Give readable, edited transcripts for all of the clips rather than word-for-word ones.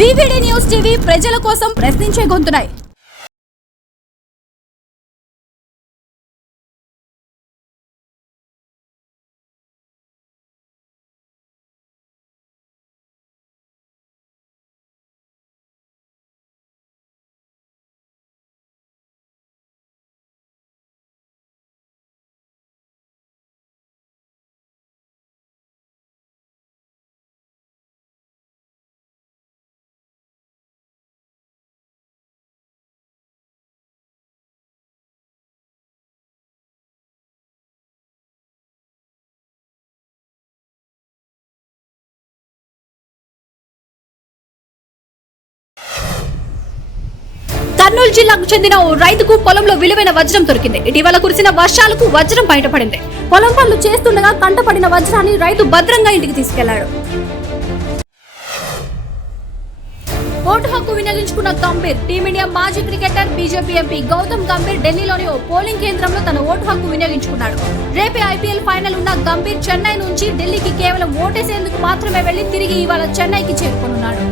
VVD news TV ప్రజల కోసం ప్రశ్నించే గొంతునాయి. కర్నూలు జిల్లాకు చెందిన ఓ రైతుకు పొలంలో విలువైన వజ్రం దొరికింది. ఇటీవల కురిసిన వర్షాలకు వజ్రం బయటపడింది. పొలం పనులు చేస్తుండగా కంటపడిన వజ్రాన్ని రైతు భద్రంగా ఇంటికి తీసుకెళ్లాడు. ఓటు హక్కు వినియోగించుకున్న గంభీర్. టీమిండియా మాజీ cricketer, BJP MP Gautam Gambhir ఢిల్లీలోని ఓ పోలింగ్ కేంద్రంలో తన ఓటు హక్కు వినియోగించుకున్నాడు. రేపే ఐపీఎల్ ఫైనల్ ఉన్న గంభీర్ చెన్నై నుంచి ఢిల్లీకి కేవలం ఓటేసేందుకు మాత్రమే వెళ్లి తిరిగి ఇవాళ చెన్నైకి చేరుకోనున్నాడు.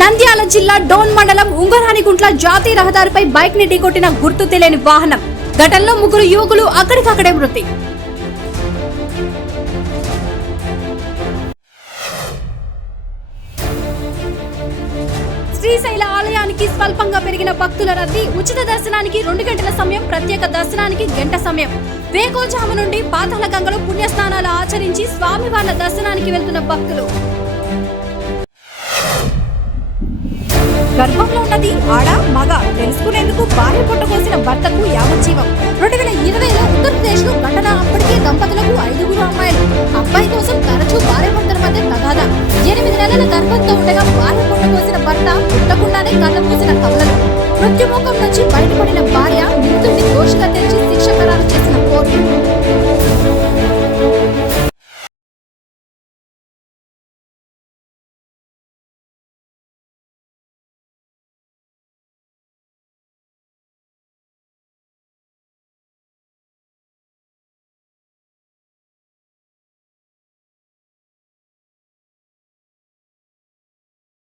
నంద్యాల జిల్లా డోన్ మండలం ఉంగరానిగుంట్ల జాతీయ రహదారిపై బైక్ ని ఢీకొట్టిన గుర్తు తెలియని వాహనం. ఘటనలో 3 యువకులు అక్కడికక్కడే మృతి. శ్రీశైల ఆలయానికి స్వల్పంగా పెరిగిన భక్తుల రద్దీ. ఉచిత దర్శనానికి 2 గంటల సమయం, ప్రత్యేక దర్శనానికి గంట సమయం. వేకోజాము నుండి పాతాళ గంగలో పుణ్యస్నానాలు ఆచరించి స్వామివార్ల దర్శనానికి వెళ్తున్న భక్తులు. గర్భంలో ఉన్నది ఆడ మగ తెలుసుకునేందుకు భార్య పొట్ట కోసిన భర్తకు యావజ్జీవం. 2020లో ఉత్తరప్రదేశ్ లో ఘటన. అప్పటికే దంపతులకు 5 అమ్మాయిలు. అబ్బాయి కోసం తరచూ భార్య భర్తల మధ్య తగాదా. 8 నెలల గర్భంతో ఉండగా భార్య పొట్ట కోసిన భర్త పుట్టకుండానే కళ్ళ పూసిన కవలలు. మృత్యుముఖం నుంచి బయటపడిన భార్య నిందితుడిని దోషిగా తెచ్చి